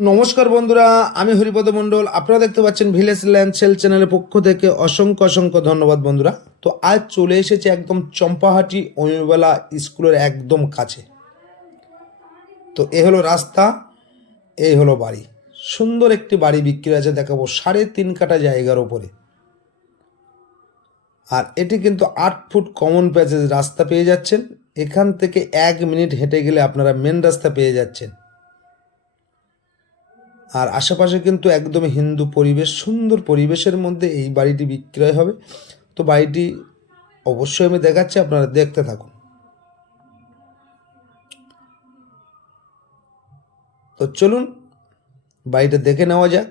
নমস্কার বন্ধুরা, আমি হরিপদ মণ্ডল। আপনারা দেখতে পাচ্ছেন ভিলেজ ল্যান্ড সেল চ্যানেলের পক্ষ থেকে অসংখ্য অসংখ্য ধন্যবাদ বন্ধুরা। তো আজ চলে এসেছে একদম চম্পাহাটি অমিবেলা স্কুলের একদম কাছে। তো এ হলো রাস্তা, এই হলো বাড়ি। সুন্দর একটি বাড়ি বিক্রি আছে, দেখাবো 3.5 কাঠা জায়গার ওপরে। আর এটি কিন্তু 8 ফুট কমন প্যাসেজ রাস্তা পেয়ে যাচ্ছেন। এখান থেকে 1 মিনিট হেঁটে গেলে আপনারা মেন রাস্তা পেয়ে যাচ্ছেন। আর আশেপাশে কিন্তু একদম হিন্দু পরিবেশ, সুন্দর পরিবেশের মধ্যে এই বাড়িটি বিক্রয় হবে। তো বাড়িটি অবশ্যই আমি দেখাচ্ছি, আপনারা দেখতে থাকুন। তো চলুন বাড়িটা দেখে নেওয়া যাক।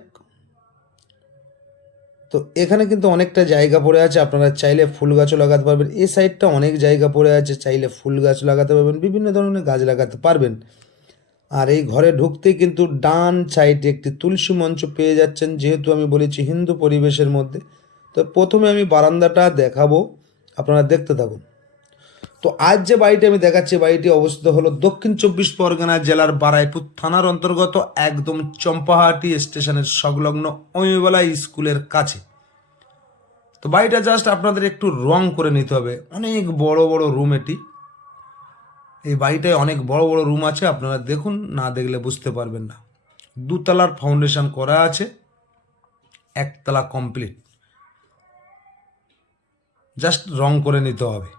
তো এখানে কিন্তু অনেকটা জায়গা পড়ে আছে, আপনারা চাইলে ফুল গাছও লাগাতে পারবেন। এই সাইডটা অনেক জায়গা পড়ে আছে, চাইলে ফুল গাছ লাগাতে পারবেন, বিভিন্ন ধরনের গাছ লাগাতে পারবেন। আর এই ঘরে ঢুকতেই কিন্তু ডান সাইডে একটি তুলসী মঞ্চ পেয়ে যাচ্ছেন, যেহেতু আমি বলেছি হিন্দু পরিবেশের মধ্যে। তো প্রথমে আমি বারান্দাটা দেখাবো, আপনারা দেখতে থাকুন। তো আজ যে বাড়িটি আমি দেখাচ্ছি, বাড়িটি অবস্থিত হলো দক্ষিণ 24 পরগনা জেলার বারাইপুর থানার অন্তর্গত, একদম চম্পাহাটি স্টেশনের সংলগ্ন অমিবেলা স্কুলের কাছে। তো বাড়িটা জাস্ট আপনাদের একটু রং করে নিতে হবে। অনেক বড় বড় রুম এটি। এই বাড়িটায় অনেক বড় বড় রুম আছে, আপনারা দেখুন, না দেখলে বুঝতে পারবেন না। 2 তলার ফাউন্ডেশন করা আছে, 1 তলা কমপ্লিট, জাস্ট রং করে নিতে হবে।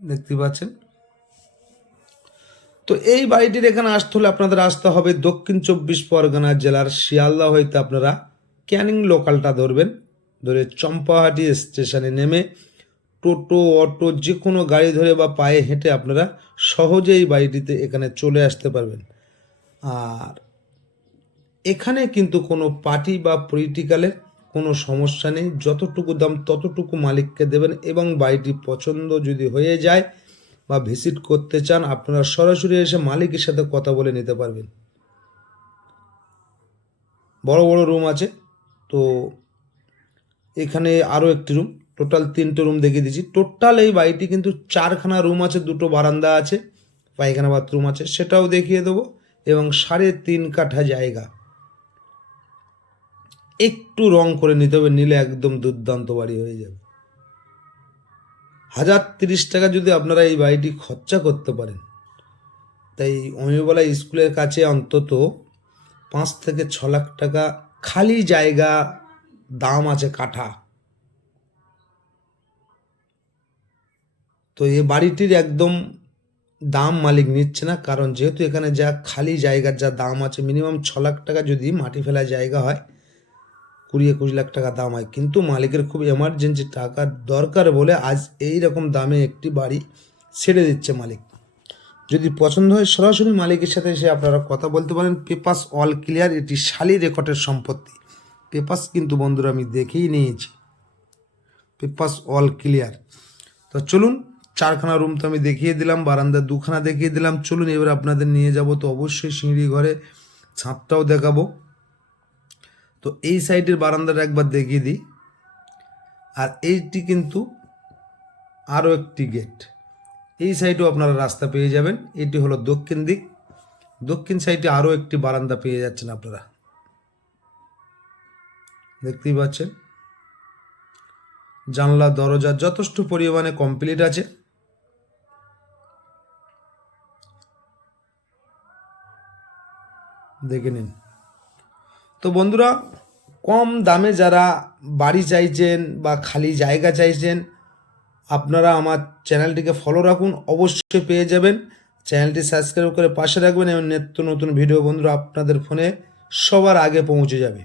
দেখতে পাচ্ছেন। তো এই বাড়িটির এখানে আসতে হলে আপনাদের আসতে হবে দক্ষিণ 24 পরগনা জেলার শিয়ালদা হইতে। আপনারা ক্যানিং লোকালটা ধরবেন, ধরে চম্পাহাটি স্টেশনে নেমে টোটো, অটো, যে কোনো গাড়ি ধরে বা পায়ে হেঁটে আপনারা সহজেই বাড়িটিতে এখানে চলে আসতে পারবেন। আর এখানে কিন্তু কোনো পার্টি বা পলিটিক্যালের কোনো সমস্যা নেই। যতটুকু দাম ততটুকু মালিককে দেবেন, এবং বাড়িটি পছন্দ যদি হয়ে যায় বা ভিজিট করতে চান, আপনারা সরাসরি এসে মালিকের সাথে কথা বলে নিতে পারবেন। বড় বড় রুম আছে। তো এখানে আরও একটি রুম, টোটাল 3টে রুম দেখিয়ে দিচ্ছি। টোটাল এই বাড়িটি কিন্তু 4খানা রুম আছে, 2টো বারান্দা আছে, পায়খানা বাথরুম আছে, সেটাও দেখিয়ে দেবো। এবং 3.5 কাঠা জায়গা, একটু রং করে নিতে হবে, নিলে একদম দুর্দান্ত বাড়ি হয়ে যাবে। 1030 টাকা যদি আপনারা এই বাড়িটি খরচা করতে পারেন, তাই অমিবেলা স্কুলের কাছে অন্তত 5 থেকে 6 লাখ টাকা খালি জায়গা দাম আছে কাঠা। তো এই বাড়িটির একদম দাম মালিক নিচ্ছে না, কারণ যেহেতু এখানে যা খালি জায়গার যা দাম আছে, মিনিমাম 6 লাখ টাকা যদি মাটি ফেলা জায়গা হয়, 20-21 লাখ টাকা দাম হয়। কিন্তু মালিকের খুব এমার্জেন্সি টাকার দরকার বলে আজ এই রকম দামে একটি বাড়ি ছেড়ে দিচ্ছে মালিক। যদি পছন্দ হয় সরাসরি মালিকের সাথে এসে আপনারা কথা বলতে পারেন। পেপাস অল ক্লিয়ার, এটি শালি রেকর্ডের সম্পত্তি। পেপাস কিন্তু বন্ধুরা আমি দেখেই নিয়েছি, পেপাস অল ক্লিয়ার। তো চলুন, 4খানা রুম তো আমি দেখিয়ে দিলাম, বারান্দা 2খানা দেখিয়ে দিলাম। চলুন এবার আপনাদের নিয়ে যাব, তো অবশ্যই সিঁড়ি ঘরে ছাদটাও দেখাবো। তো এই সাইডের বারান্দাটা একবার দেখিয়ে দিই। আর এইটি কিন্তু আরও একটি গেট, এই সাইডেও আপনারা রাস্তা পেয়ে যাবেন। এটি হলো দক্ষিণ দিক, দক্ষিণ সাইডে আরও একটি বারান্দা পেয়ে যাচ্ছেন আপনারা, দেখতেই পাচ্ছেন। জানলা দরজা যথেষ্ট পরিমাণে কমপ্লিট আছে। দেখে নিন। তো বন্ধুরা, কম দামে যারা বাড়ি চাইছেন বা খালি জায়গা চাইছেন, আপনারা আমার চ্যানেলটিকে ফলো রাখুন, অবশ্যই পেয়ে যাবেন। চ্যানেলটি সাবস্ক্রাইব করে পাশে রাখবেন, এবং নিত্য নতুন ভিডিও বন্ধুরা আপনাদের ফোনে সবার আগে পৌঁছে যাবে।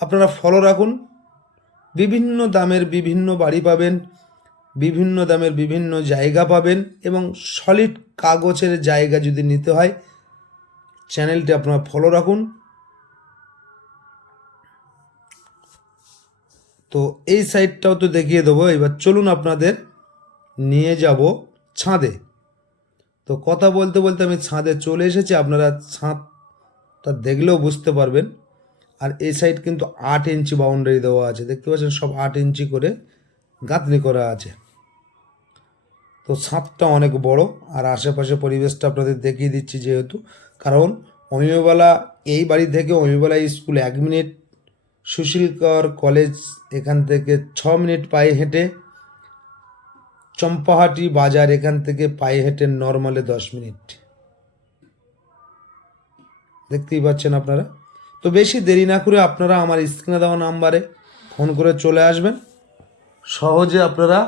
আপনারা ফলো রাখুন, বিভিন্ন দামের বিভিন্ন বাড়ি পাবেন, বিভিন্ন দামের বিভিন্ন জায়গা পাবেন, এবং সলিড কাগজের জায়গা যদি নিতে হয়, চ্যানেলটি আপনারা ফলো রাখুন। তো এই সাইডটাও তো দেখিয়ে দেবো। এবার চলুন আপনাদের নিয়ে যাব ছাদে। তো কথা বলতে বলতে আমি ছাদে চলে এসেছি, আপনারা ছাদটা দেখলেও বুঝতে পারবেন। আর এই সাইড কিন্তু 8 ইঞ্চি বাউন্ডারি দেওয়া আছে, দেখতে পাচ্ছেন, সব 8 ইঞ্চি করে গাঁথনি করা আছে। তো ছাদটা অনেক বড়, আর আশেপাশে পরিবেশটা আপনাদের দেখিয়ে দিচ্ছি যেহেতু, কারণ অমিয়বালা এই বাড়ি থেকে অমিয়বালা স্কুল 1 মিনিট, সুশীলকর কলেজ এখান থেকে 6 মিনিট পায়ে হেঁটে, চম্পাহাটি বাজার এখান থেকে পায়ে হেঁটে নর্মালে 10 মিনিট। দেখতেই পাচ্ছেন আপনারা। তো বেশি দেরি না করে আপনারা আমার স্ক্রিনে দেওয়া নাম্বারে ফোন করে চলে আসবেন, সহজে আপনারা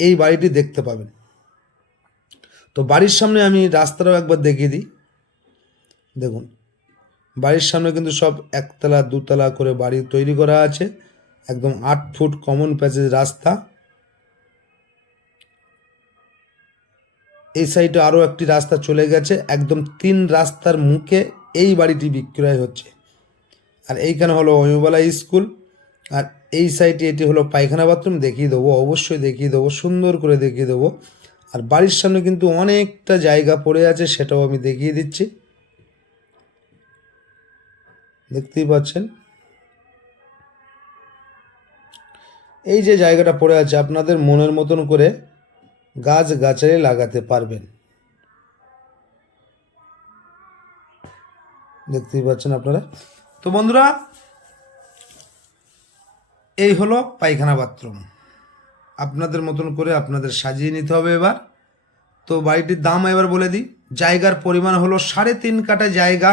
এই বাড়িটি দেখতে পাবেন। তো বাড়ির সামনে আমি রাস্তাটাও একবার দেখিয়ে দিই। দেখুন, বাড়ির সামনে কিন্তু সব একতলা দুতলা করে বাড়ি তৈরি করা আছে, একদম 8 ফুট কমন প্যাসেজ রাস্তা। এই সাইডে আরও একটি রাস্তা চলে গেছে, একদম 3 রাস্তার মুখে এই বাড়িটি বিক্রয় হচ্ছে। আর এইখানে হলো অমিয়বালা স্কুল, আর এই সাইডে এটি হলো পায়খানা বাথরুম। দেখিয়ে দেবো, অবশ্যই দেখিয়ে দেবো, সুন্দর করে দেখিয়ে দেবো। আর বাড়ির সামনে কিন্তু অনেকটা জায়গা পড়ে আছে, সেটাও আমি দেখিয়ে দিচ্ছি। দেখতেই পাচ্ছেন এই যে জায়গাটা পড়ে আছে, আপনাদের মনের মতন করে গাছ গাছালি লাগাতে পারবেন। দেখতেই পাচ্ছেন আপনারা। তো বন্ধুরা, এই হলো পায়খানা বাথরুম, আপনাদের মতন করে আপনাদের সাজিয়ে নিতে হবে এবার। তো বাড়িটির দাম এবার বলে দিই। জায়গার পরিমাণ হলো 3.5 কাঠা জায়গা,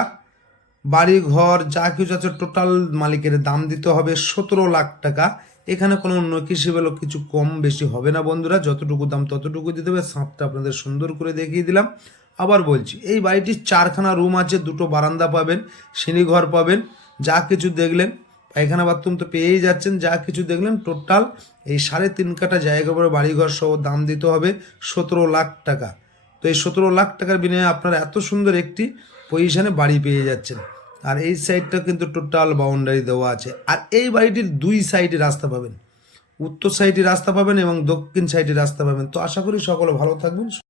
বাড়ি ঘর যা কিছু আছে টোটাল মালিকের দাম দিতে হবে 17 লাখ টাকা। এখানে কোনো নকিসিবেল কিছু কম বেশি হবে না বন্ধুরা, যতটুকু দাম ততটুকু দিতে হবে। সাপটা আপনাদের সুন্দর করে দেখিয়ে দিলাম। আবার বলছি, এই বাড়িটির 4খানা রুম আছে, 2টো বারান্দা পাবেন, সিঁড়ি ঘর পাবেন, যা কিছু দেখলেন, পায়খানা বাথরুম তো পেয়েই যাচ্ছেন, যা কিছু দেখলেন টোটাল এই 3.5 কাঠা জায়গা পরে বাড়িঘর সহ দাম দিতে হবে 17 লাখ টাকা। তো এই 17 লাখ টাকার বিনিময়ে আপনারা এত সুন্দর একটি পজিশনে বাড়ি পেয়ে যাচ্ছেন। আর এই সাইডটা কিন্তু টোটাল বাউন্ডারি দেওয়া আছে। আর এই বাড়িটির 2 সাইডে রাস্তা পাবেন, উত্তর সাইডে রাস্তা পাবেন এবং দক্ষিণ সাইডে রাস্তা পাবেন। তো আশা করি সকলে ভালো থাকবেন।